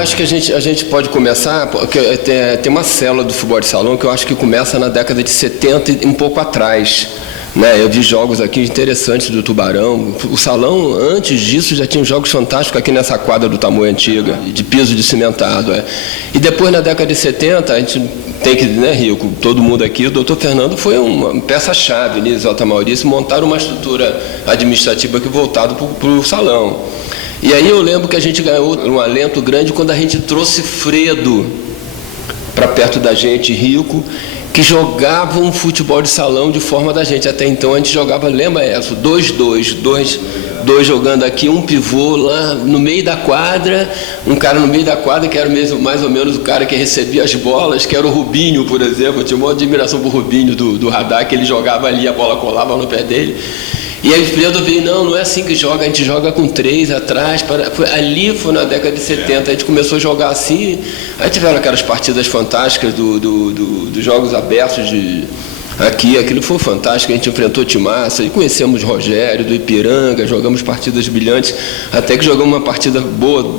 acho que a gente pode começar, porque tem uma célula do futebol de salão que eu acho que começa na década de 70 e um pouco atrás. Né? Eu vi jogos aqui interessantes do Tubarão. O salão, antes disso, já tinha jogos fantásticos aqui nessa quadra do Tamoio antiga, de piso de cimentado. E depois, na década de 70, a gente tem que, né, Rico, todo mundo aqui, o doutor Fernando foi uma peça-chave, Nils Alta Maurício, montaram uma estrutura administrativa que voltado para o salão. E aí eu lembro que a gente ganhou um alento grande quando a gente trouxe Fredo para perto da gente, Rico, que jogava um futebol de salão de forma da gente. Até então a gente jogava, lembra essa? 2-2, dois jogando aqui, um pivô lá no meio da quadra, um cara no meio da quadra que era mesmo, mais ou menos o cara que recebia as bolas, que era o Rubinho, por exemplo. Eu tinha uma admiração por Rubinho do Radar, que ele jogava ali, a bola colava no pé dele. E aí o Fredo veio, não é assim que joga, a gente joga com 3 atrás. Ali foi na década de 70, a gente começou a jogar assim. Aí tiveram aquelas partidas fantásticas dos jogos abertos aqui, aquilo foi fantástico, a gente enfrentou Timaça, e conhecemos Rogério, do Ipiranga, jogamos partidas brilhantes, até que jogamos uma partida boa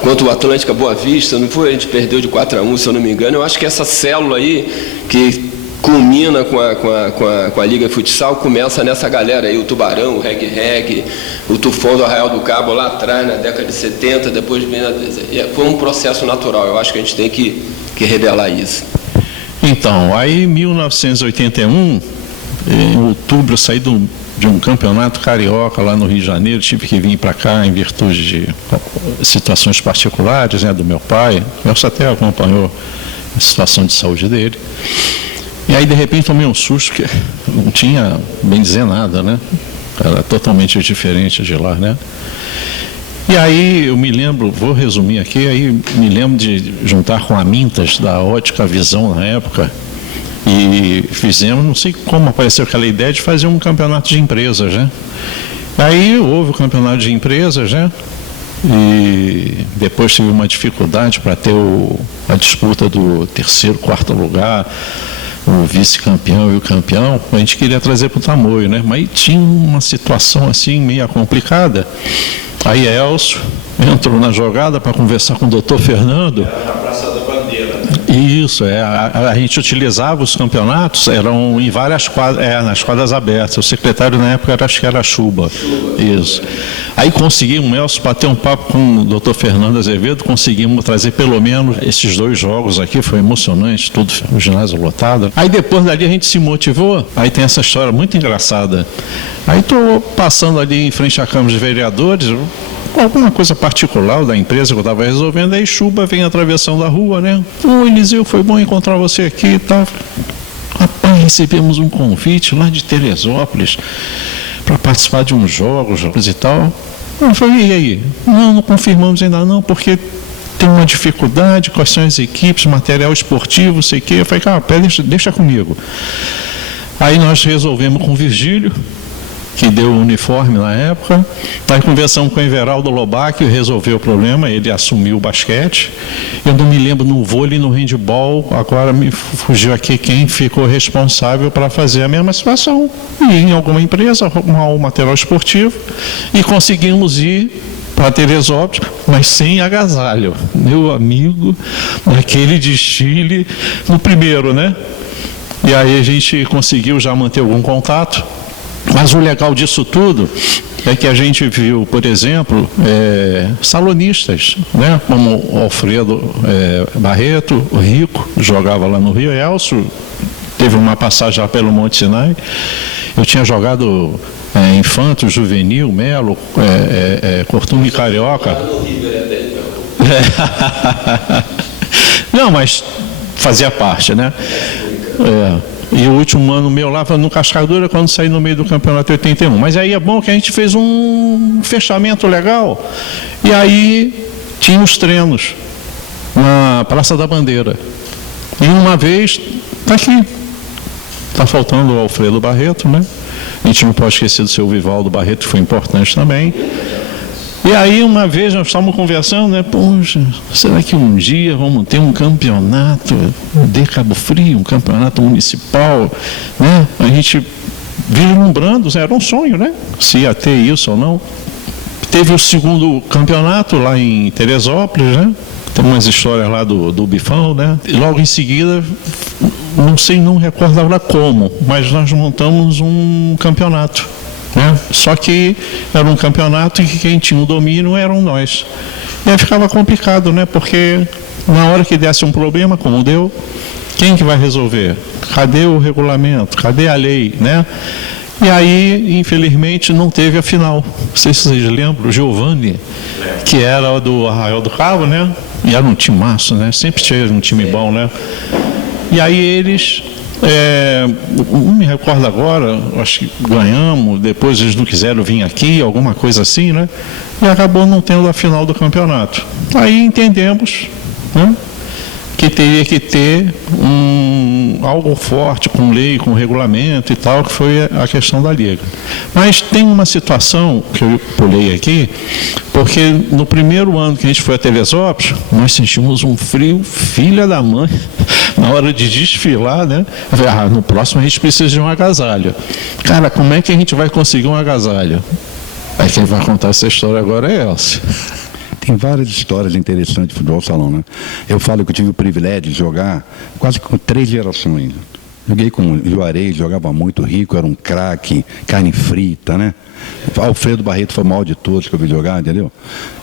contra o Atlântica Boa Vista, não foi? A gente perdeu de 4-1, se eu não me engano. Eu acho que essa célula aí, que culmina com a Liga Futsal, começa nessa galera aí, o Tubarão, o Reg, o Tufão do Arraial do Cabo lá atrás, na década de 70, depois foi um processo natural. Eu acho que a gente tem que revelar isso. Então, aí em 1981, em outubro, eu saí de um campeonato carioca lá no Rio de Janeiro, tive que vir para cá em virtude de situações particulares, né, do meu pai. O Nelson até acompanhou a situação de saúde dele. E aí, de repente, tomei um susto, que não tinha, bem dizer, nada, né? Era totalmente diferente de lá, né? E aí, eu me lembro, vou resumir aqui, aí me lembro de juntar com a Mintas, da Ótica Visão, na época, e fizemos, não sei como apareceu aquela ideia de fazer um campeonato de empresas, né? Aí houve o campeonato de empresas, né? E depois tive uma dificuldade para ter a disputa do 3º, 4º lugar, o vice-campeão e o campeão. A gente queria trazer para o Tamoio, né? Mas tinha uma situação assim meio complicada. Aí Elcio entrou na jogada para conversar com o doutor Fernando. Era na Praça da Bandeira, né? Isso, a gente utilizava os campeonatos, eram em várias quadras, nas quadras abertas. O secretário na época acho que era Chuba. Isso. Aí conseguimos, Elcio, bater um papo com o doutor Fernando Azevedo, conseguimos trazer pelo menos esses 2 jogos aqui, foi emocionante, tudo, o ginásio lotado. Aí depois dali a gente se motivou, aí tem essa história muito engraçada. Aí estou passando ali em frente à Câmara de Vereadores, alguma coisa particular da empresa que eu estava resolvendo, aí Chuba vem atravessando a rua, né? Ô, Eliseu, foi bom encontrar você aqui e tal. Rapaz, recebemos um convite lá de Teresópolis para participar de uns jogos e tal. Eu falei, e aí? Não confirmamos ainda não, porque tem uma dificuldade, quais são as equipes, material esportivo, sei o quê. Eu falei, cara, deixa comigo. Aí nós resolvemos com o Virgílio, que deu o uniforme na época. Aí conversamos com o Everaldo Lobac, resolveu o problema, ele assumiu o basquete. Eu não me lembro no vôlei, no handball, agora me fugiu aqui quem ficou responsável para fazer a mesma situação. Ir em alguma empresa, arrumar o material esportivo, e conseguimos ir para Teresópolis, mas sem agasalho. Meu amigo, naquele desfile, no primeiro, né? E aí a gente conseguiu já manter algum contato. Mas o legal disso tudo é que a gente viu, por exemplo, salonistas, né? Como o Alfredo Barreto, o Rico, jogava lá no Rio. Elcio teve uma passagem lá pelo Monte Sinai. Eu tinha jogado infanto, juvenil, Melo, Cortume Carioca. Não, mas fazia parte, né? E o último ano meu lá no Cascadura, quando saí no meio do campeonato 81. Mas aí é bom que a gente fez um fechamento legal. E aí tinha os treinos na Praça da Bandeira. E uma vez, está aqui. Está faltando o Alfredo Barreto, né? A gente não pode esquecer do seu Vivaldo Barreto, que foi importante também. E aí, uma vez, nós estávamos conversando, né? Poxa, será que um dia vamos ter um campeonato de Cabo Frio, um campeonato municipal, né? A gente vislumbrando, era um sonho, né? Se ia ter isso ou não. Teve o 2º campeonato lá em Teresópolis, né? Tem umas histórias lá do Bifão, né? E logo em seguida, não recordo agora como, mas nós montamos um campeonato, né? Só que era um campeonato em que quem tinha o domínio eram nós. E aí ficava complicado, né? Porque na hora que desse um problema, como deu, quem que vai resolver? Cadê o regulamento? Cadê a lei, né? E aí, infelizmente, não teve a final. Não sei se vocês lembram, o Giovanni, que era do Arraial do Cabo, né? E era um timaço, né? Sempre tinha um time bom, né? E aí eles, não me recordo agora, acho que ganhamos, depois eles não quiseram vir aqui, alguma coisa assim, né? E acabou não tendo a final do campeonato. Aí entendemos, né, que teria que ter algo forte, com lei, com regulamento e tal, que foi a questão da Liga. Mas tem uma situação que eu pulei aqui, porque no primeiro ano que a gente foi a Teresópolis, nós sentimos um frio, filha da mãe, na hora de desfilar, né? No próximo a gente precisa de um agasalho. Cara, como é que a gente vai conseguir um agasalho? Aí quem vai contar essa história agora é Elcio. Tem várias histórias interessantes de futebol salão, né? Eu falo que eu tive o privilégio de jogar quase com 3 gerações. Joguei com o Juarez, jogava muito, Rico era um craque, carne frita, né? Alfredo Barreto foi o maior de todos que eu vi jogar, entendeu?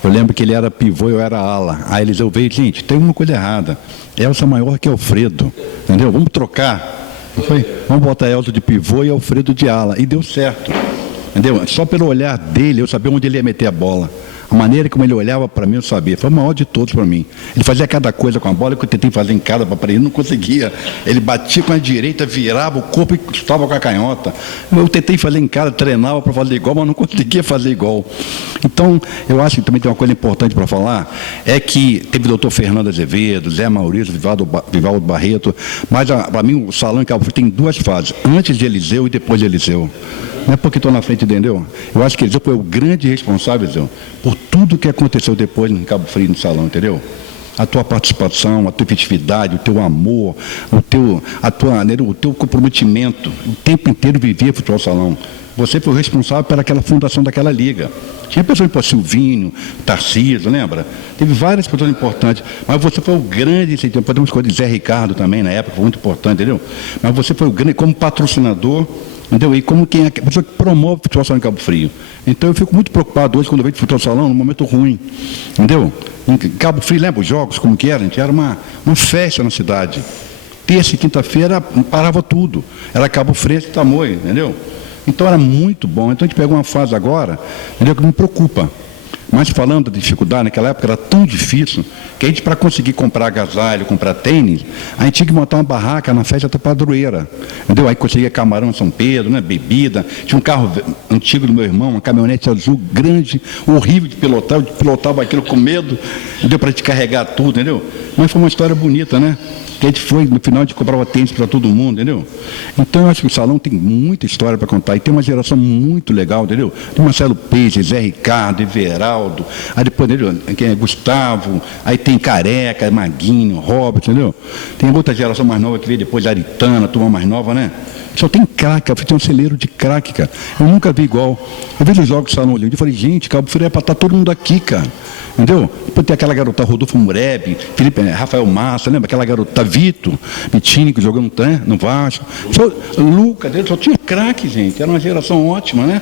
Eu lembro que ele era pivô e eu era ala. Aí eles eu veio, gente, tem uma coisa errada. Elcio é maior que Alfredo, entendeu? Vamos trocar. Não foi? Vamos botar Elcio de pivô e Alfredo de ala. E deu certo, entendeu? Só pelo olhar dele eu sabia onde ele ia meter a bola. A maneira como ele olhava para mim, eu sabia. Foi o maior de todos para mim. Ele fazia cada coisa com a bola que eu tentei fazer em casa para ele, não conseguia. Ele batia com a direita, virava o corpo e estava com a canhota. Eu tentei fazer em casa, treinava para fazer igual, mas não conseguia fazer igual. Então, eu acho que também tem uma coisa importante para falar, é que teve o doutor Fernando Azevedo, Zé Maurício, Vivaldo Barreto, mas para mim o Salão em Cabo Frio tem 2 fases, antes de Eliseu e depois de Eliseu. Não é porque estou na frente, entendeu? Eu acho que Eliseu foi o grande responsável, Eliseu, por tudo que aconteceu depois em Cabo Frio, no Salão, entendeu? A tua participação, a tua efetividade, o teu amor, o teu comprometimento, o tempo inteiro vivia futebol salão. Você foi o responsável pela aquela fundação daquela liga. Tinha pessoas como Silvinho, Tarcísio, lembra? Teve várias pessoas importantes, mas você foi o grande, podemos escolher Zé Ricardo também, na época, foi muito importante, entendeu? Mas você foi o grande, como patrocinador, entendeu? E como quem é a pessoa que promove o futebol salão em Cabo Frio. Então eu fico muito preocupado hoje quando eu vejo futebol salão num momento ruim, entendeu? Em Cabo Frio, lembra os jogos, como que era? Era uma festa na cidade. Terça e quinta-feira parava tudo. Era Cabo Frio e Tamoio, entendeu? Então era muito bom. Então a gente pegou uma fase agora, entendeu, que me preocupa. Mas falando da dificuldade, naquela época era tão difícil que a gente, para conseguir comprar agasalho, comprar tênis, a gente tinha que montar uma barraca na festa da padroeira. Entendeu? Aí conseguia camarão em São Pedro, né? Bebida. Tinha um carro antigo do meu irmão, uma caminhonete azul grande, horrível de pilotar, eu pilotava aquilo com medo, entendeu? Para a gente carregar tudo, entendeu? Mas foi uma história bonita, né? Que a gente foi, no final a gente comprava tênis para todo mundo, entendeu? Então eu acho que o salão tem muita história para contar e tem uma geração muito legal, entendeu? Tem Marcelo Peixe, Zé Ricardo, Everaldo, aí depois, entendeu? Quem é Gustavo, aí tem Careca, Maguinho, Robert, entendeu? Tem outra geração mais nova que veio depois, Aritana, turma mais nova, né? Só tem craque, tem um celeiro de craque, cara. Eu nunca vi igual. Eu vejo os jogos do salão olhando e falei, gente, Cabo Frio é para estar todo mundo aqui, cara. Entendeu? Depois tem aquela garota Rodolfo Mureb, Rafael Massa, lembra? Aquela garota Vitor, Mitini, que jogou no Vasco. Lucas, só tinha craque, gente. Era uma geração ótima, né?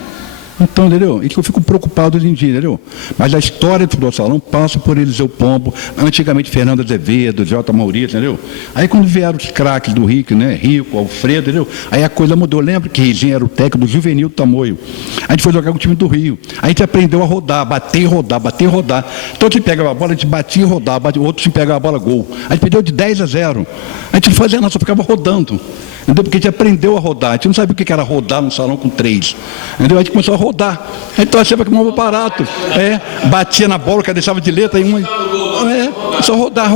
Então, entendeu? Isso que eu fico preocupado hoje em dia, entendeu? Mas a história do futebol salão passa por Eliseu Pombo, antigamente Fernando Azevedo, J. Maurício, entendeu? Aí quando vieram os craques do Rico, né? Rico, Alfredo, entendeu? Aí a coisa mudou. Lembra que Reizinho era o técnico do Juvenil do Tamoio. A gente foi jogar com o time do Rio. Aí a gente aprendeu a rodar, bater e rodar, bater e rodar. Então a gente pegava a bola, a gente batia e rodava, o outro time pegava a bola, gol. A gente perdeu de 10-0. A gente não fazia nada, só ficava rodando. Entendeu? Porque a gente aprendeu a rodar. A gente não sabia o que era rodar no salão com 3. Entendeu? A gente começou a rodar. Então achava que um barato. Batia na bola, que deixava de letra, aí só rodar,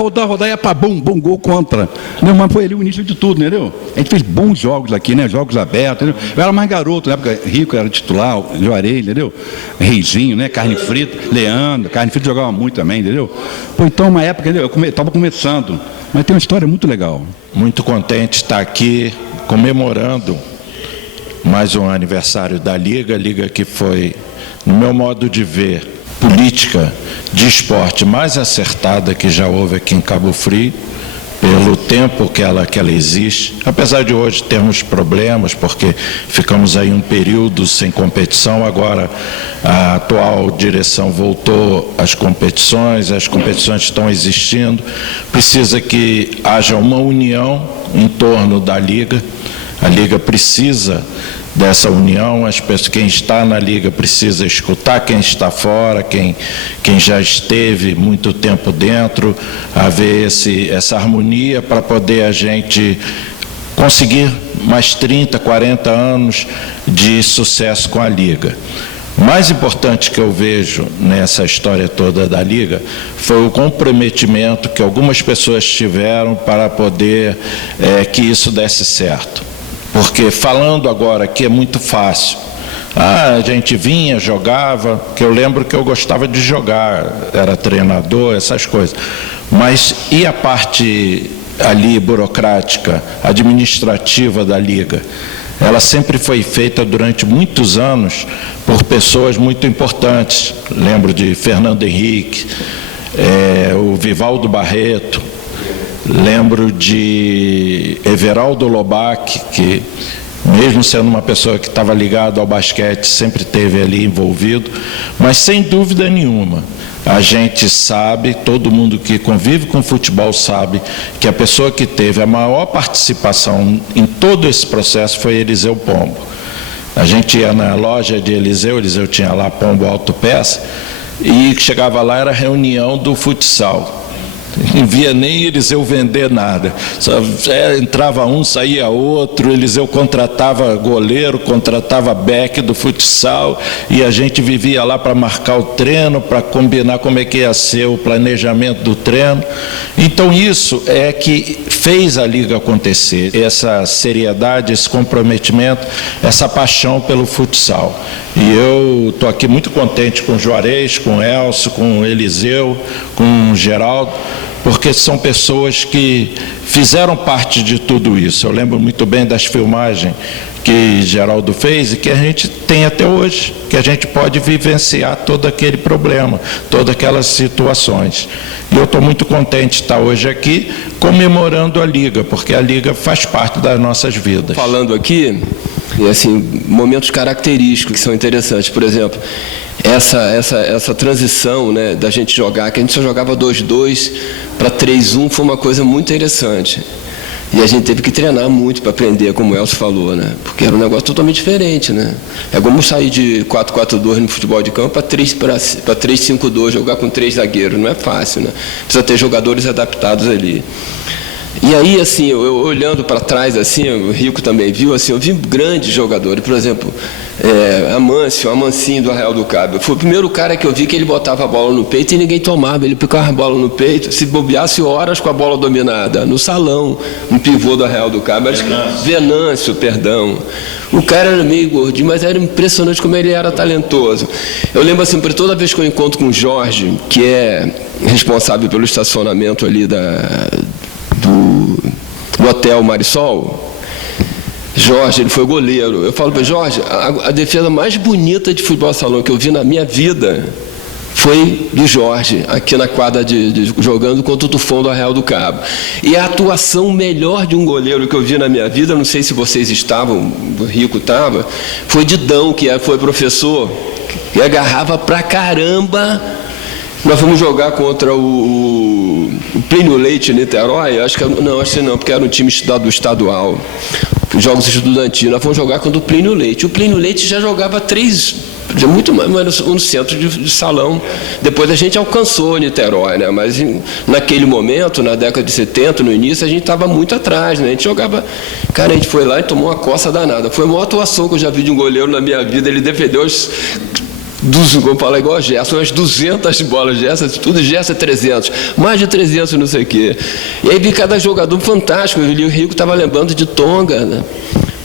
ia para bom gol contra. Não, mas foi ali o início de tudo, entendeu? A gente fez bons jogos aqui, né? Jogos abertos, entendeu? Eu era mais garoto, na época, Rico era titular, Juarez, entendeu? Reizinho, né? Carne frita, Leandro, carne frita jogava muito também, entendeu? Pô, então, uma época, entendeu? Eu estava começando. Mas tem uma história muito legal. Muito contente de estar aqui comemorando mais um aniversário da Liga que foi, no meu modo de ver, política de esporte mais acertada que já houve aqui em Cabo Frio, pelo tempo que ela existe, apesar de hoje termos problemas, porque ficamos aí um período sem competição, agora a atual direção voltou às competições, as competições estão existindo, precisa que haja uma união em torno da Liga, a Liga precisa dessa união, quem está na Liga precisa escutar quem está fora, quem já esteve muito tempo dentro, haver essa harmonia para poder a gente conseguir mais 30, 40 anos de sucesso com a Liga. O mais importante que eu vejo nessa história toda da Liga foi o comprometimento que algumas pessoas tiveram para poder que isso desse certo. Porque falando agora aqui é muito fácil. A gente vinha, jogava, que eu lembro que eu gostava de jogar, era treinador, essas coisas. Mas e a parte ali burocrática, administrativa da Liga? Ela sempre foi feita durante muitos anos por pessoas muito importantes. Lembro de Fernando Henrique, o Vivaldo Barreto, lembro de Everaldo Lobac, que mesmo sendo uma pessoa que estava ligada ao basquete, sempre esteve ali envolvido, mas sem dúvida nenhuma, a gente sabe, todo mundo que convive com futebol sabe, que a pessoa que teve a maior participação em todo esse processo foi Eliseu Pombo. A gente ia na loja de Eliseu tinha lá Pombo Autopeça, e chegava lá, era reunião do futsal. Não via nem Eliseu vender nada, só entrava um, saía outro, Eliseu contratava goleiro, contratava back do futsal, e a gente vivia lá para marcar o treino, para combinar como é que ia ser o planejamento do treino. Então isso é que fez a Liga acontecer, essa seriedade, esse comprometimento, essa paixão pelo futsal. E eu estou aqui muito contente com o Juarez, com o Elcio, com o Eliseu, com o Geraldo, porque são pessoas que fizeram parte de tudo isso. Eu lembro muito bem das filmagens que Geraldo fez e que a gente tem até hoje, que a gente pode vivenciar todo aquele problema, todas aquelas situações. E eu estou muito contente de estar hoje aqui comemorando a Liga, porque a Liga faz parte das nossas vidas. Falando aqui, assim, momentos característicos que são interessantes, por exemplo, essa transição, né, da gente jogar, que a gente só jogava 2-2 para 3-1, foi uma coisa muito interessante. E a gente teve que treinar muito para aprender, como o Elcio falou, né? Porque era um negócio totalmente diferente, né? É como sair de 4-4-2 no futebol de campo para 3-5-2, jogar com 3 zagueiros. Não é fácil, né? Precisa ter jogadores adaptados ali. E aí, assim, eu olhando para trás, assim, o Rico também viu, assim, eu vi grandes jogadores, por exemplo, Amancinho do Arraial do Cabo. Foi o primeiro cara que eu vi que ele botava a bola no peito e ninguém tomava, ele picava a bola no peito, se bobeasse horas com a bola dominada, no salão, um pivô do Arraial do Cabo, Venâncio, perdão. O cara era meio gordinho, mas era impressionante como ele era talentoso. Eu lembro assim, por toda vez que eu encontro com o Jorge, que é responsável pelo estacionamento ali do Hotel Marisol, Jorge, ele foi goleiro. Eu falo para Jorge, a defesa mais bonita de futebol salão que eu vi na minha vida foi do Jorge, aqui na quadra jogando contra o Tufão do Arraial do Cabo. E a atuação melhor de um goleiro que eu vi na minha vida, não sei se vocês estavam, o Rico estava, foi de Dão, que foi professor, que agarrava pra caramba. Nós fomos jogar contra o Plínio Leite, Niterói, acho que não, porque era um time do estadual, jogos estudantis. Nós fomos jogar contra o Plínio Leite. O Plínio Leite já jogava muito mais no centro de salão. Depois a gente alcançou Niterói, né? Mas naquele momento, na década de 70, no início, a gente estava muito atrás, né? A gente jogava... Cara, a gente foi lá e tomou uma coça danada. Foi a maior atuação que eu já vi de um goleiro na minha vida. Ele defendeu vamos falar igual a Gerson, umas 200 bolas, Gerson, tudo Gerson 300, mais de 300 não sei o quê. E aí vi cada jogador fantástico, o Rico estava lembrando de Tonga, né?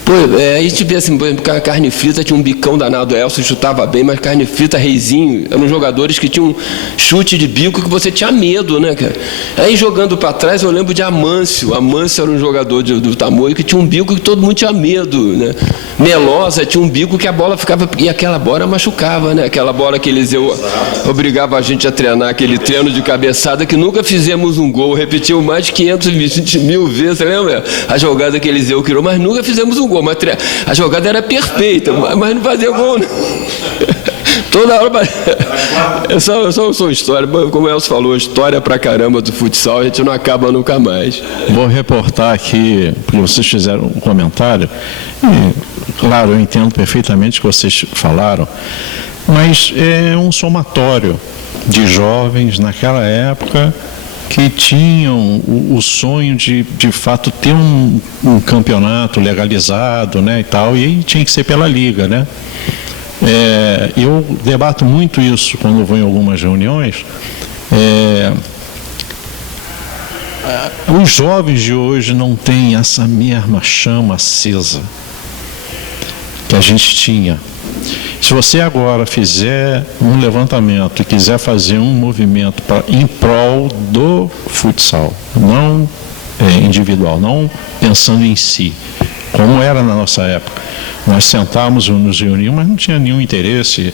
Pô, a gente vê assim, carne frita tinha um bicão danado, Elcio chutava bem, mas carne frita, Reizinho, eram jogadores que tinham um chute de bico que você tinha medo, né, cara? Aí jogando para trás, eu lembro de Amâncio era um jogador do Tamoio que tinha um bico que todo mundo tinha medo, né? Melosa tinha um bico que a bola ficava, e aquela bola machucava, né? Aquela bola que Eliseu obrigava a gente a treinar, aquele treino de cabeçada que nunca fizemos um gol, repetiu mais de 500 mil vezes, você lembra? A jogada que Eliseu criou, mas nunca fizemos um gol. Mas a jogada era perfeita, mas não fazia gol, né? Toda hora. É só história. Como o Elcio falou, história pra caramba do futsal, a gente não acaba nunca mais. Vou reportar aqui, porque vocês fizeram um comentário, e, claro, eu entendo perfeitamente o que vocês falaram, mas é um somatório de jovens naquela época que tinham o sonho de fato ter um campeonato legalizado, né, e tal, e tinha que ser pela liga, né? Eu debato muito isso quando vou em algumas reuniões. Os jovens de hoje não têm essa mesma chama acesa que a gente tinha. Se você agora fizer um levantamento e quiser fazer um movimento em prol do futsal, não individual, não pensando em si, como era na nossa época, nós sentávamos, nos reuníamos, mas não tinha nenhum interesse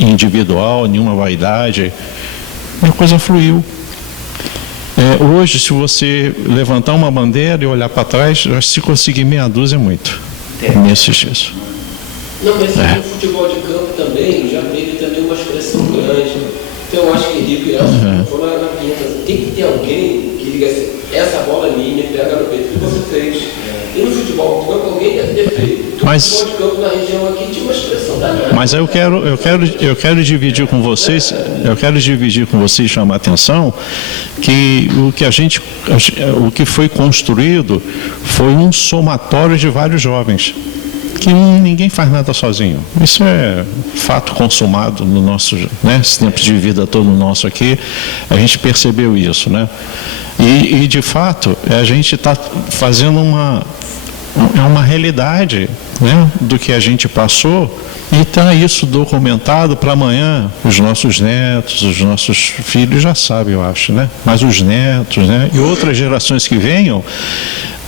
individual, nenhuma vaidade, a coisa fluiu. Hoje, se você levantar uma bandeira e olhar para trás, se conseguir meia dúzia é muito. Nesse isso. Não, mas no futebol de campo também já teve também uma expressão grande. Então eu acho que Henrique e Elcio foram na pinta. Tem que ter alguém que diga assim, essa bola minha, pega no peito. O que você fez? E no futebol de campo alguém deve ter feito. Porque o futebol de campo na região aqui tinha uma expressão danada. Mas eu quero dividir com vocês, e chamar a atenção que o que foi construído foi um somatório de vários jovens. Que ninguém faz nada sozinho. Isso é fato consumado no nosso, né, esse tempo de vida todo nosso aqui, a gente percebeu isso, né? E de fato, a gente está fazendo uma realidade, né, do que a gente passou, e está isso documentado para amanhã. Os nossos netos, os nossos filhos já sabem, eu acho, né? Mas os netos, né, e outras gerações que venham.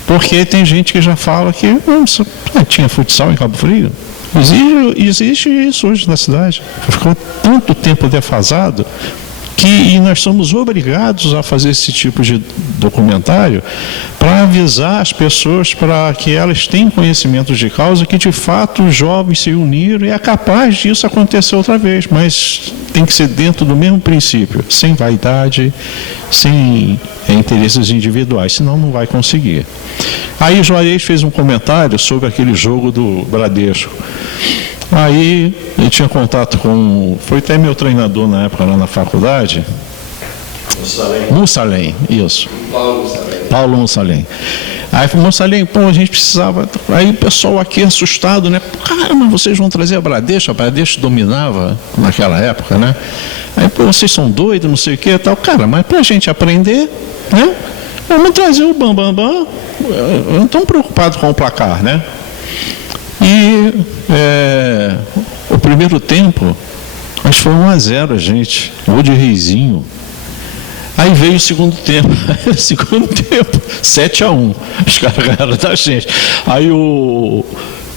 Porque tem gente que já fala que tinha futsal em Cabo Frio. Existe isso hoje na cidade. Ficou tanto tempo defasado que nós somos obrigados a fazer esse tipo de documentário para avisar as pessoas, para que elas tenham conhecimento de causa, que de fato os jovens se uniram e é capaz disso acontecer outra vez, mas tem que ser dentro do mesmo princípio, sem vaidade, sem interesses individuais, senão não vai conseguir. Aí o Juarez fez um comentário sobre aquele jogo do Bradesco. Aí ele tinha contato com, foi até meu treinador na época lá na faculdade, Mussalem, isso. Paulo Mussalem. Aí falou, Mussalem, a gente precisava. Aí o pessoal aqui assustado, né? Cara, mas vocês vão trazer a Bradesco dominava naquela época, né? Aí, vocês são doidos, não sei o que e tal. Cara, mas pra gente aprender, né? Vamos trazer o Bambambam. Eu não estou preocupado com o placar, né? E o primeiro tempo, acho que foi 1-0 a gente, gol de Reizinho. Aí veio o segundo tempo, 7-1, os caras ganharam da gente. Aí o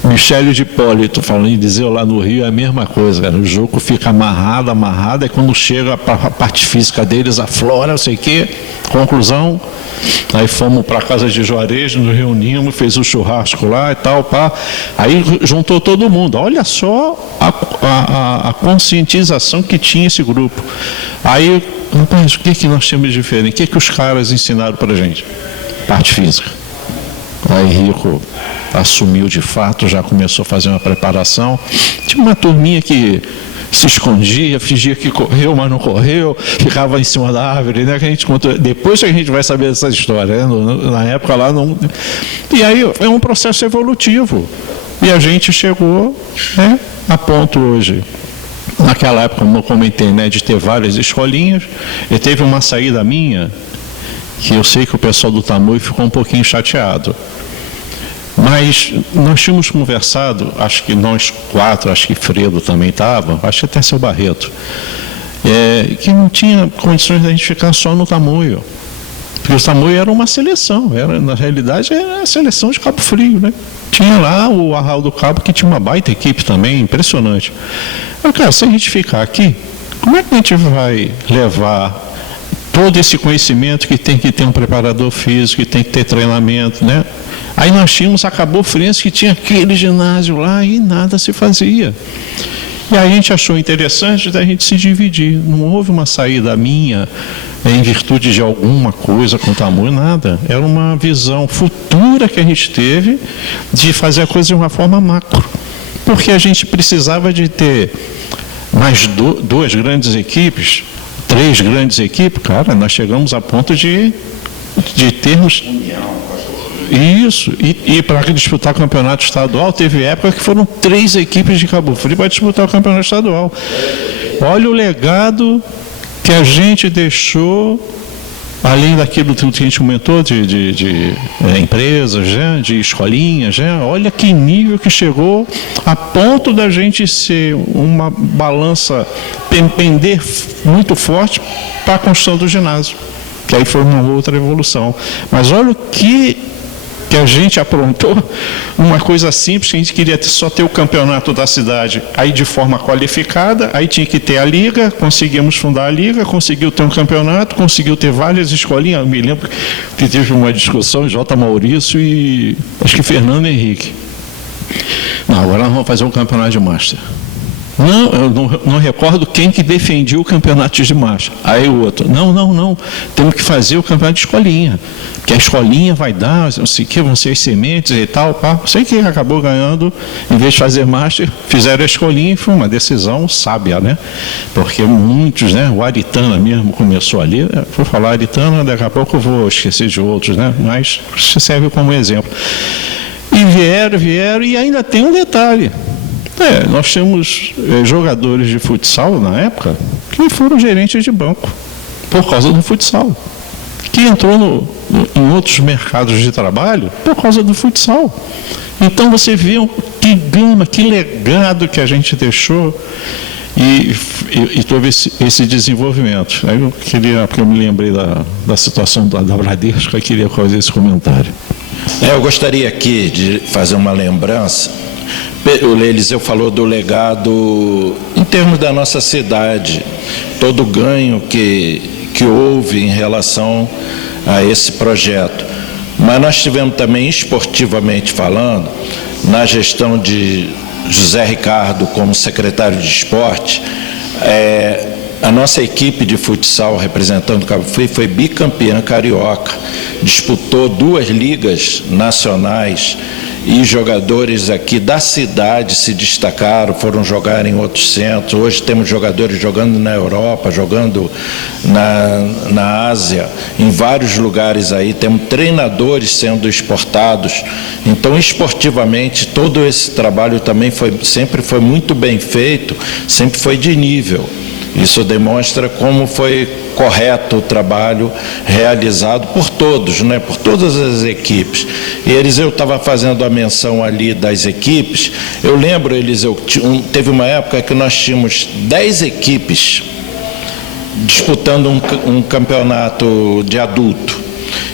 Michele de Hipólito, falando em dizer lá no Rio, é a mesma coisa, cara. O jogo fica amarrado, e quando chega a parte física deles, aflora, não sei o quê. Conclusão, aí fomos para a casa de Juarez, nos reunimos, fez o churrasco lá e tal, pá. Aí juntou todo mundo. Olha só a conscientização que tinha esse grupo. Aí, rapaz, o que nós temos de diferente? O que os caras ensinaram para a gente? Parte física. Aí Rico assumiu de fato, já começou a fazer uma preparação. Tinha uma turminha que se escondia, fingia que correu, mas não correu, ficava em cima da árvore, né? Que a gente contou. Depois que a gente vai saber dessa história, né? Na época lá não. E aí é um processo evolutivo. E a gente chegou, né, a ponto hoje. Naquela época, como eu comentei, né, de ter várias escolinhas, e teve uma saída minha, que eu sei que o pessoal do Tamoio ficou um pouquinho chateado. Mas Mas nós tínhamos conversado, acho que nós 4, acho que Fredo também estava, acho que até seu Barreto, que não tinha condições de a gente ficar só no Tamoio. Porque o Tamoio era uma seleção, na realidade era a seleção de Cabo Frio, né? Tinha lá o Arraial do Cabo, que tinha uma baita equipe também, impressionante. Eu, cara, se a gente ficar aqui, como é que a gente vai levar todo esse conhecimento que tem que ter um preparador físico, que tem que ter treinamento, né? Aí nós tínhamos a Cabo Friense, que tinha aquele ginásio lá e nada se fazia. E aí a gente achou interessante da gente se dividir. Não houve uma saída minha em virtude de alguma coisa com o Tamoio, nada. Era uma visão futura que a gente teve de fazer a coisa de uma forma macro. Porque a gente precisava de ter mais 2 grandes equipes, 3 grandes equipes. Cara, nós chegamos a ponto de termos... Isso, e para disputar o campeonato estadual, teve época que foram 3 equipes de Cabo Frio para disputar o campeonato estadual. Olha o legado que a gente deixou, além daquilo que a gente comentou de empresas, né, de escolinhas, né, olha que nível que chegou, a ponto da gente ser uma balança, pender muito forte para a construção do ginásio, que aí foi uma outra evolução. Mas olha o que a gente aprontou, uma coisa simples, que a gente queria só ter o campeonato da cidade, aí de forma qualificada, aí tinha que ter a liga, conseguimos fundar a liga, conseguiu ter um campeonato, conseguiu ter várias escolinhas. Eu me lembro que teve uma discussão, J. Maurício e acho que Fernando Henrique. Não, agora nós vamos fazer um campeonato de Master. Não, eu não recordo quem que defendia o campeonato de Master. Aí o outro, não, temos que fazer o campeonato de escolinha, que a escolinha vai dar, não sei o que, vão ser as sementes e tal, pá. Sei que acabou ganhando, em vez de fazer Master, fizeram a escolinha e foi uma decisão sábia, né? Porque muitos, né, o Aritana mesmo começou ali, vou falar Aritana, daqui a pouco eu vou esquecer de outros, né? Mas serve como exemplo. E vieram, e ainda tem um detalhe. Nós temos jogadores de futsal na época que foram gerentes de banco por causa do futsal, que entrou em outros mercados de trabalho por causa do futsal. Então você vê que gama, que legado que a gente deixou e teve esse desenvolvimento. Aí eu queria, porque eu me lembrei da situação da Bradesco, eu queria fazer esse comentário. Eu gostaria aqui de fazer uma lembrança. O Eliseu falou do legado em termos da nossa cidade, todo o ganho que houve em relação a esse projeto. Mas nós tivemos também, esportivamente falando, na gestão de José Ricardo como secretário de esporte, a nossa equipe de futsal representando o Cabo Frio foi bicampeã carioca, disputou 2 ligas nacionais, e jogadores aqui da cidade se destacaram, foram jogar em outros centros. Hoje temos jogadores jogando na Europa, jogando na Ásia, em vários lugares aí, temos treinadores sendo exportados. Então, esportivamente, todo esse trabalho também sempre foi muito bem feito, sempre foi de nível. Isso demonstra como foi correto o trabalho realizado por todos, né? Por todas as equipes. E Eliseu estava fazendo a menção ali das equipes. Eu lembro, Eliseu, teve uma época que nós tínhamos 10 equipes disputando um campeonato de adulto.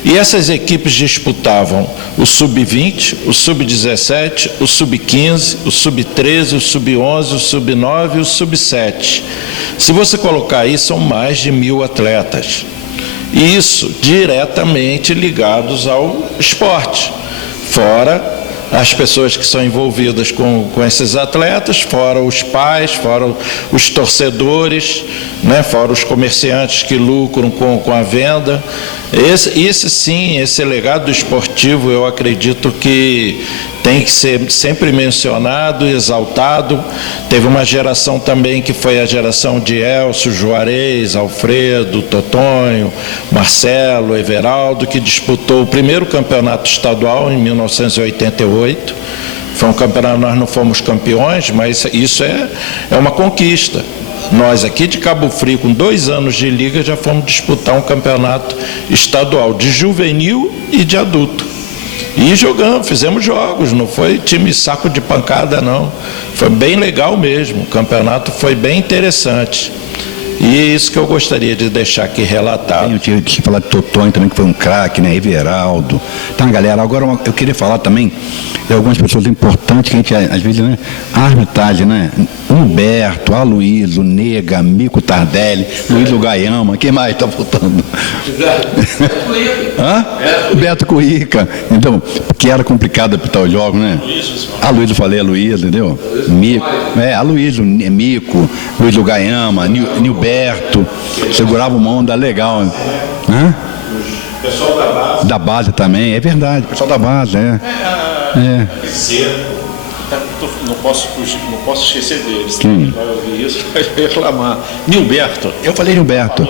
E essas equipes disputavam o Sub-20, o Sub-17, o Sub-15, o Sub-13, o Sub-11, o Sub-9 e o Sub-7. Se você colocar aí, são mais de 1.000 atletas. E isso diretamente ligados ao esporte. Fora as pessoas que são envolvidas com esses atletas, fora os pais, fora os torcedores, né, fora os comerciantes que lucram com a venda. Esse legado esportivo, eu acredito que tem que ser sempre mencionado, exaltado. Teve uma geração também que foi a geração de Elcio, Juarez, Alfredo, Totonho, Marcelo, Everaldo, que disputou o primeiro campeonato estadual em 1988. Foi um campeonato, nós não fomos campeões, mas isso é uma conquista. Nós aqui de Cabo Frio, com 2 anos de liga, já fomos disputar um campeonato estadual de juvenil e de adulto. E jogamos, fizemos jogos, não foi time saco de pancada, não. Foi bem legal mesmo, o campeonato foi bem interessante. E é isso que eu gostaria de deixar aqui relatado. Eu tinha que falar de Totonho também, que foi um craque, né? Everaldo. Tá, galera, agora eu queria falar também de algumas pessoas importantes que a gente, às vezes, né? A arbitragem, né? Humberto, Aloysio, Nega, Mico Tardelli, Luiz Gaiama, quem mais está faltando? Hã? Beto Cuica. Então, porque era complicado apitar os jogos, né? Aloysio, eu falei, Aloysio, entendeu? Mico, Aloysio, Mico, Luiz Gaiama, Nilberto, segurava uma onda legal. Hã? Pessoal da base. Da base também, é verdade, pessoal da base, Não posso esquecer deles. Vai ouvir isso, vai reclamar. Nilberto. Eu falei Nilberto.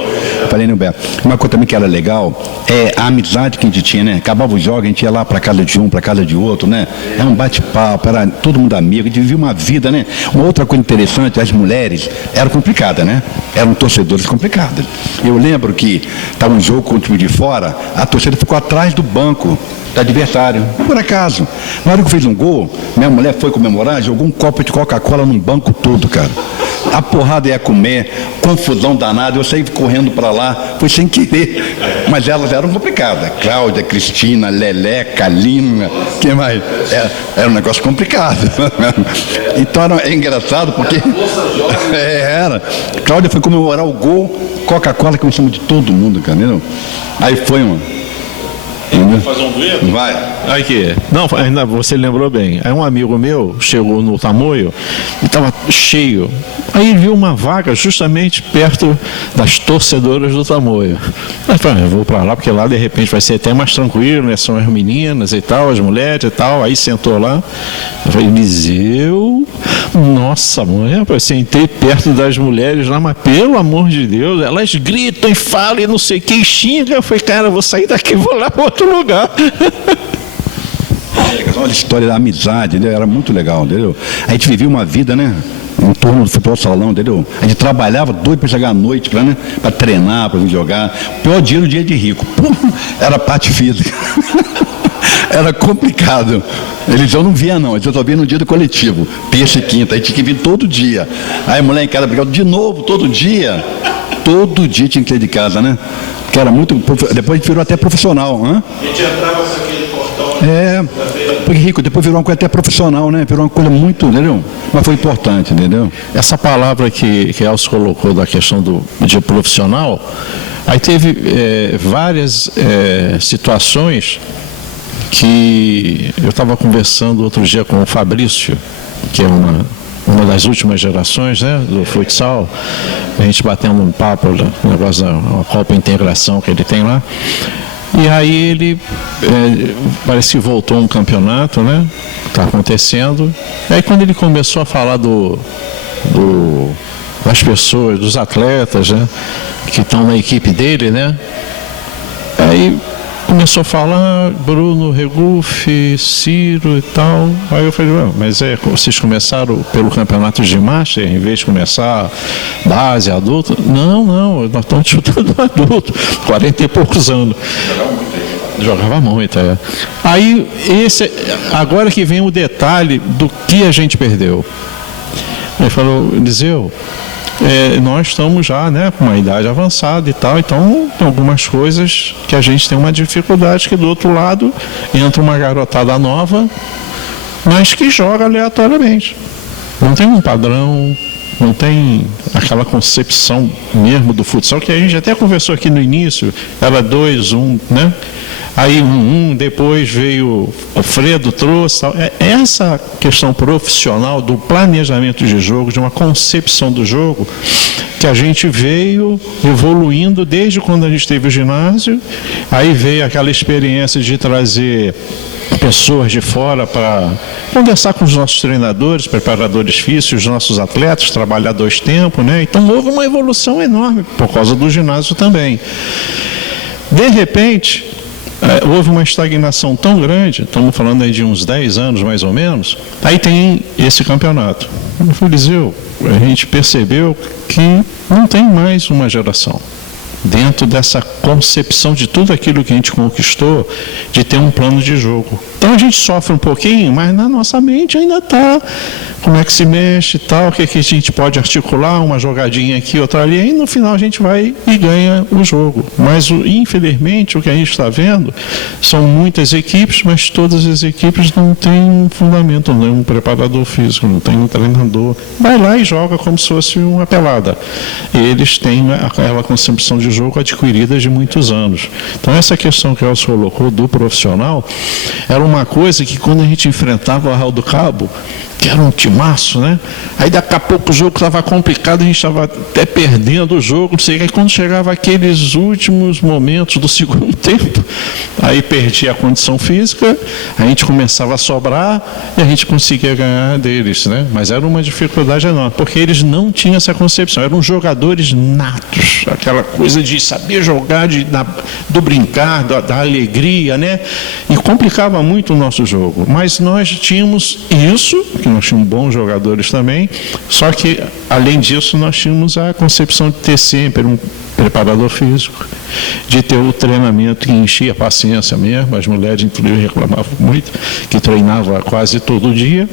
Uma coisa também que era legal é a amizade que a gente tinha, né? Acabava o jogo, a gente ia lá para casa de um, para casa de outro, né? Era um bate-papo, era todo mundo amigo, a gente vivia uma vida, né? Uma outra coisa interessante, as mulheres eram complicadas, né? Eram torcedores complicadas. Eu lembro que estava um jogo com o time de fora, a torcida ficou atrás do banco do adversário. Por acaso, na hora que eu fiz um gol, minha mulher foi comemorar, jogou um copo de Coca-Cola num banco todo, cara. A porrada ia comer, confusão danada, eu saí correndo para lá, foi sem querer. Mas elas eram complicadas. Cláudia, Cristina, Lelé, Kalina, quem mais? Era um negócio complicado. Então é engraçado porque... era. Cláudia foi comemorar o gol, Coca-Cola que nós de todo mundo, cara, entendeu? Aí foi Vou fazer um dueto? Vai. Aqui. Não, ainda você lembrou bem. Aí um amigo meu chegou no Tamoio e estava cheio. Aí ele viu uma vaga justamente perto das torcedoras do Tamoio. Aí falei, eu vou para lá, porque lá de repente vai ser até mais tranquilo, né? São as meninas e tal, as mulheres e tal. Aí sentou lá. Eu falei, Eliseu, nossa, mãe, eu sentei perto das mulheres lá, mas pelo amor de Deus, elas gritam e falam e não sei o que, e xingam. Eu falei, cara, eu vou sair daqui e vou lá para outro lugar. Olha a história da amizade, entendeu? Era muito legal, entendeu? A gente vivia uma vida, né? Em torno do futebol salão, entendeu? A gente trabalhava doido para chegar à noite, para treinar, para vir jogar. O pior dia era o dia de rico. Era parte física. Era complicado. Eles não via não, eles só via no dia do coletivo, terça e quinta, aí tinha que vir todo dia. Aí a mulher em casa brigava de novo, todo dia tinha que sair de casa, né? Que era muito. Depois virou até profissional, né? A gente entrava com aquele portão. Porque rico, depois virou uma coisa até profissional, né? Virou uma coisa muito, entendeu? Mas foi importante, entendeu? Essa palavra que Elcio colocou da questão de profissional, aí teve várias situações que eu estava conversando outro dia com o Fabrício, que é uma das últimas gerações, né, do futsal, a gente batendo um papo no negócio da Copa Integração que ele tem lá, e aí ele parece que voltou um campeonato, né, está acontecendo, aí quando ele começou a falar das pessoas, dos atletas, né, que estão na equipe dele, né, aí começou a falar Bruno, Regufe, Ciro e tal. Aí eu falei, mas vocês começaram pelo campeonato de Master em vez de começar base, adulto? Não, nós estamos disputando adulto, 40 e poucos anos. Jogava muito, Aí, agora que vem o detalhe do que a gente perdeu. Ele falou, Eliseu, nós estamos já, né, com uma idade avançada e tal, então tem algumas coisas que a gente tem uma dificuldade, que do outro lado entra uma garotada nova, mas que joga aleatoriamente. Não tem um padrão, não tem aquela concepção mesmo do futsal, que a gente até conversou aqui no início, era 2-1, né? Aí depois veio o Fredo, trouxe tal. Essa questão profissional do planejamento de jogo, de uma concepção do jogo, que a gente veio evoluindo desde quando a gente teve o ginásio, aí veio aquela experiência de trazer pessoas de fora para conversar com os nossos treinadores, preparadores físicos, os nossos atletas, trabalhar 2 tempos, né? Então houve uma evolução enorme por causa do ginásio também. De repente, houve uma estagnação tão grande, estamos falando aí de uns 10 anos mais ou menos, aí tem esse campeonato. No Eliseu, a gente percebeu que não tem mais uma geração. dentro dessa concepção de tudo aquilo que a gente conquistou, de ter um plano de jogo. Então a gente sofre um pouquinho, mas na nossa mente ainda está como é que se mexe e tal, o que a gente pode articular, uma jogadinha aqui, outra ali, e no final a gente vai e ganha o jogo. Mas, infelizmente, o que a gente está vendo são muitas equipes, mas todas as equipes não têm um fundamento, não tem um preparador físico, não tem um treinador. Vai lá e joga como se fosse uma pelada. Eles têm aquela concepção de jogo adquirida de muitos anos. Então, essa questão que o Elcio colocou do profissional era uma coisa que, quando a gente enfrentava o Arraial do Cabo, que era um timaço, né? Aí daqui a pouco o jogo estava complicado, a gente estava até perdendo o jogo, não sei. Aí quando chegava aqueles últimos momentos do segundo tempo, aí perdia a condição física, a gente começava a sobrar e a gente conseguia ganhar deles, né? Mas era uma dificuldade enorme, porque eles não tinham essa concepção, eram jogadores natos, aquela coisa de saber jogar, do brincar, da alegria, né? E complicava muito o nosso jogo. Mas nós tínhamos isso, que nós tínhamos bons jogadores também, só que, além disso, nós tínhamos a concepção de ter sempre um preparador físico, de ter o treinamento que enchia a paciência mesmo. As mulheres, inclusive, reclamavam muito, que treinava quase todo dia.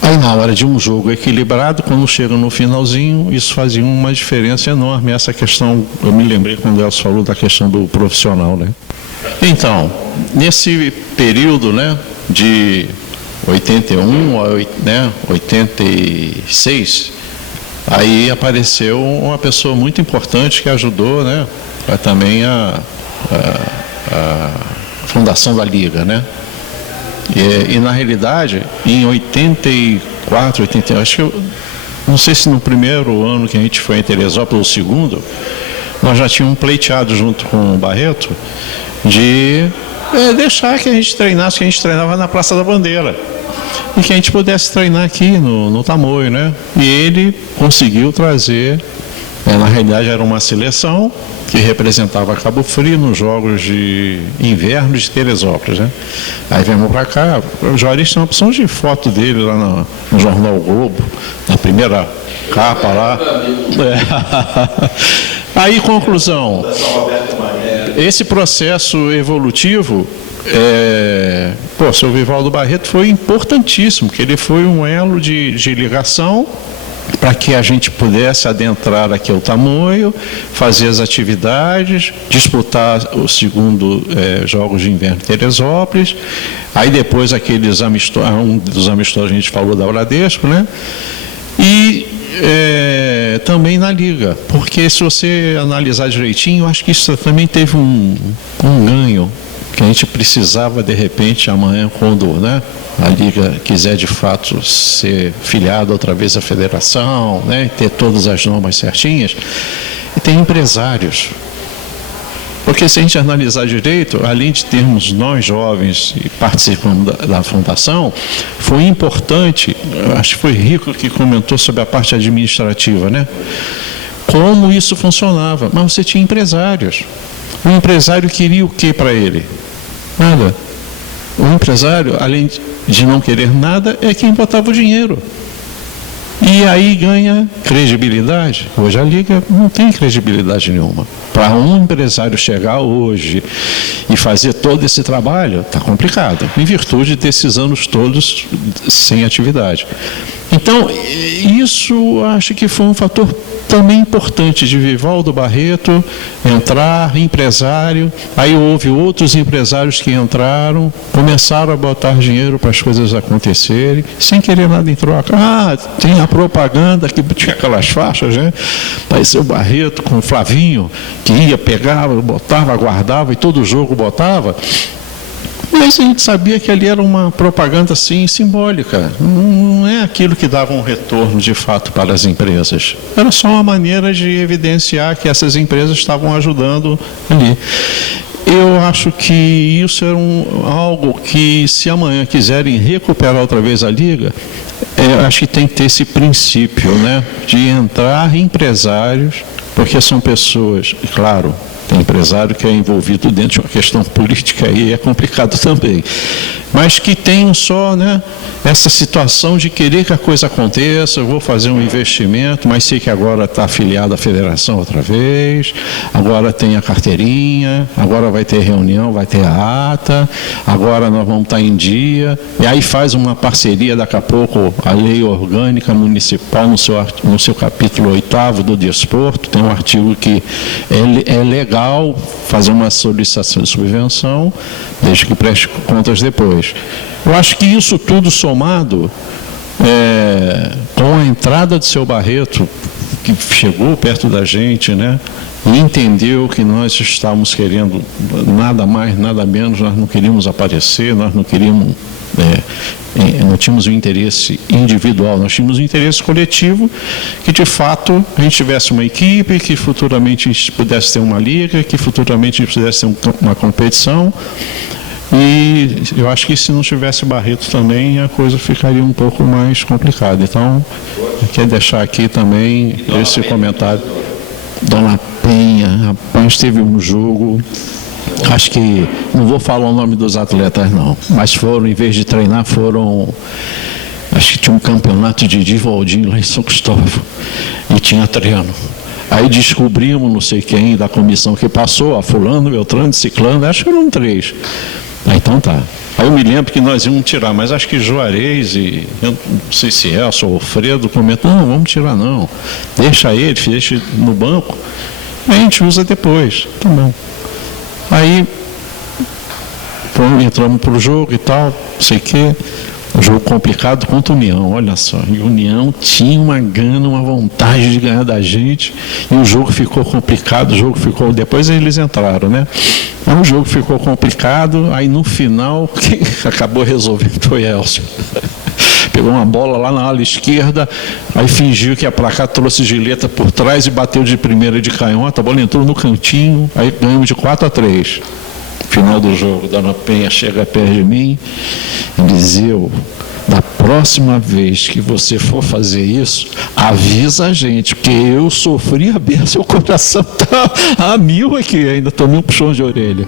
Aí, na hora de um jogo equilibrado, quando chega no finalzinho, isso fazia uma diferença enorme. Essa questão, eu me lembrei quando o Elcio falou da questão do profissional, né? Então, nesse período, né, de 81 a 86, aí apareceu uma pessoa muito importante que ajudou, né, também a fundação da Liga, né? E na realidade, em 84, 81, acho que não sei se no primeiro ano que a gente foi em Teresópolis, ou segundo, nós já tínhamos pleiteado junto com o Barreto de deixar que a gente treinasse, que a gente treinava na Praça da Bandeira, e que a gente pudesse treinar aqui no Tamoio, né? E ele conseguiu trazer, na realidade era uma seleção que representava Cabo Frio nos Jogos de Inverno de Teresópolis, né? Aí viemos para cá, o Juarez tem uma opção de foto dele lá no Jornal Globo, na primeira capa lá. Aí, conclusão, esse processo evolutivo, o seu Vivaldo Barreto foi importantíssimo, que ele foi um elo de ligação para que a gente pudesse adentrar aqui ao Tamoio, fazer as atividades, disputar o segundo Jogos de Inverno de Teresópolis, aí depois aqueles amistosos, um dos amistosos a gente falou da Bradesco, né? E também na Liga, porque se você analisar direitinho, eu acho que isso também teve um ganho, que a gente precisava de repente amanhã, quando, né, a Liga quiser de fato ser filiada outra vez à federação, né, ter todas as normas certinhas, e tem empresários. Porque se a gente analisar direito, além de termos nós jovens e participando da fundação, foi importante, acho que foi Rico que comentou sobre a parte administrativa, né? Como isso funcionava. Mas você tinha empresários. O empresário queria o que para ele? Nada. O empresário, além de não querer nada, é quem botava o dinheiro. E aí ganha credibilidade. Hoje a Liga não tem credibilidade nenhuma. Para um empresário chegar hoje e fazer todo esse trabalho, está complicado, em virtude desses anos todos sem atividade. Então, isso acho que foi um fator também importante de Vivaldo Barreto entrar, empresário. Aí houve outros empresários que entraram, começaram a botar dinheiro para as coisas acontecerem, sem querer nada em troca. Tem a propaganda que tinha aquelas faixas, né? Apareceu o Barreto com o Flavinho, que ia, pegava, botava, guardava e todo jogo botava. Mas a gente sabia que ali era uma propaganda assim simbólica, não é aquilo que dava um retorno de fato para as empresas. Era só uma maneira de evidenciar que essas empresas estavam ajudando ali. Eu acho que isso era algo que, se amanhã quiserem recuperar outra vez a Liga, acho que tem que ter esse princípio, né, de entrar empresários, porque são pessoas, claro, tem empresário que é envolvido dentro de uma questão política e é complicado também. mas que tenham só, né, essa situação de querer que a coisa aconteça. Eu vou fazer um investimento, mas sei que agora está afiliado à federação outra vez, agora tem a carteirinha, agora vai ter reunião, vai ter a ata, agora nós vamos estar em dia, e aí faz uma parceria, daqui a pouco a lei orgânica municipal, no seu capítulo 8º do desporto, tem um artigo que é legal fazer uma solicitação de subvenção, desde que preste contas depois. Eu acho que isso tudo somado, com a entrada de seu Barreto, que chegou perto da gente, né, e entendeu que nós estávamos querendo nada mais, nada menos, nós não queríamos aparecer, nós não queríamos, não tínhamos um interesse individual, nós tínhamos um interesse coletivo, que de fato a gente tivesse uma equipe, que futuramente a gente pudesse ter uma liga, que futuramente a gente pudesse ter uma competição. E eu acho que se não tivesse Barreto também, a coisa ficaria um pouco mais complicada. Então, eu quero deixar aqui também esse comentário. Dona Penha, rapaz, teve um jogo, acho que, não vou falar o nome dos atletas não, mas foram, em vez de treinar, acho que tinha um campeonato de Divaldinho lá em São Cristóvão, e tinha treino. Aí descobrimos, não sei quem, da comissão que passou, a fulano, Beltrano, Ciclano, acho que eram 3. Então tá. Aí eu me lembro que nós íamos tirar, mas acho que Juarez e, eu não sei se Elcio ou Alfredo comentou, não, vamos tirar não. Deixa ele, deixa no banco, e a gente usa depois. Tá bom. Aí entramos pro jogo e tal, não sei o quê. Um jogo complicado contra o União, olha só. E o União tinha uma gana, uma vontade de ganhar da gente, e o jogo ficou complicado, depois eles entraram, né? Aí o jogo ficou complicado, aí no final, quem acabou resolvendo foi Elcio. Pegou uma bola lá na ala esquerda, aí fingiu que ia pra cá, trouxe Gileta por trás e bateu de primeira de canhota, a bola entrou no cantinho, aí ganhamos de 4-3. Final do jogo, Dona Penha chega perto de mim e diz: da próxima vez que você for fazer isso, avisa a gente, porque eu sofri a beça, o coração tá a 1000 aqui, ainda tomei um puxão de orelha.